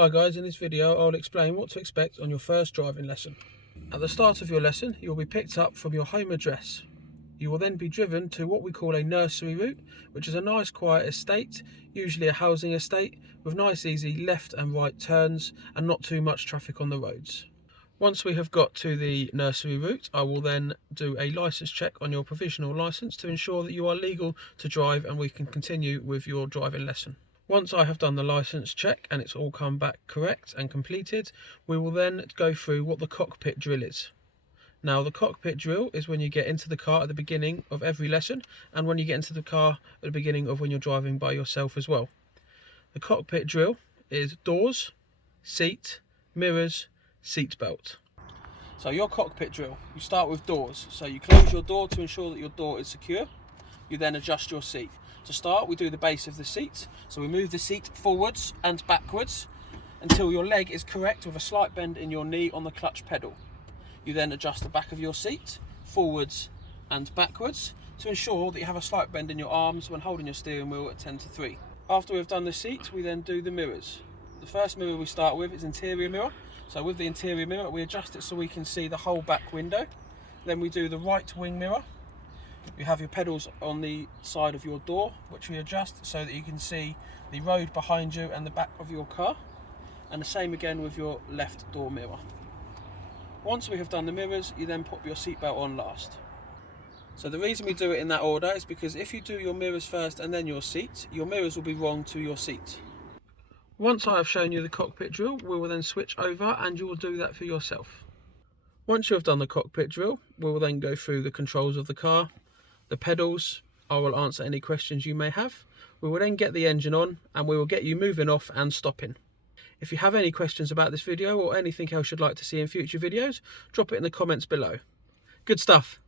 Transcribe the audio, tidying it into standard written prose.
Hi guys, in this video I'll explain what to expect on your first driving lesson. At the start of your lesson you will be picked up from your home address. You will then be driven to what we call a nursery route, which is a nice quiet estate, usually a housing estate, with nice easy left and right turns and not too much traffic on the roads. Once we have got to the nursery route, I will then do a licence check on your provisional licence to ensure that you are legal to drive and we can continue with your driving lesson. Once I have done the licence check and it's all come back correct and completed, we will then go through what the cockpit drill is. Now, the cockpit drill is when you get into the car at the beginning of every lesson and when you get into the car at the beginning of when you're driving by yourself as well. The cockpit drill is doors, seat, mirrors, seat belt. So your cockpit drill, you start with doors. So you close your door to ensure that your door is secure. You then adjust your seat. To start, we do the base of the seat. So we move the seat forwards and backwards until your leg is correct with a slight bend in your knee on the clutch pedal. You then adjust the back of your seat forwards and backwards to ensure that you have a slight bend in your arms when holding your steering wheel at 10:3. After we've done the seat, we then do the mirrors. The first mirror we start with is interior mirror. So with the interior mirror, we adjust it so we can see the whole back window. Then we do the right wing mirror. You have your pedals on the side of your door, which we adjust so that you can see the road behind you and the back of your car. And the same again with your left door mirror. Once we have done the mirrors, you then put your seatbelt on last. So the reason we do it in that order is because if you do your mirrors first and then your seat, your mirrors will be wrong to your seat. Once I have shown you the cockpit drill, we will then switch over and you will do that for yourself. Once you have done the cockpit drill, we will then go through the controls of the car, the pedals. I will answer any questions you may have. We will then get the engine on and we will get you moving off and stopping. If you have any questions about this video or anything else you'd like to see in future videos, drop it in the comments below. Good stuff.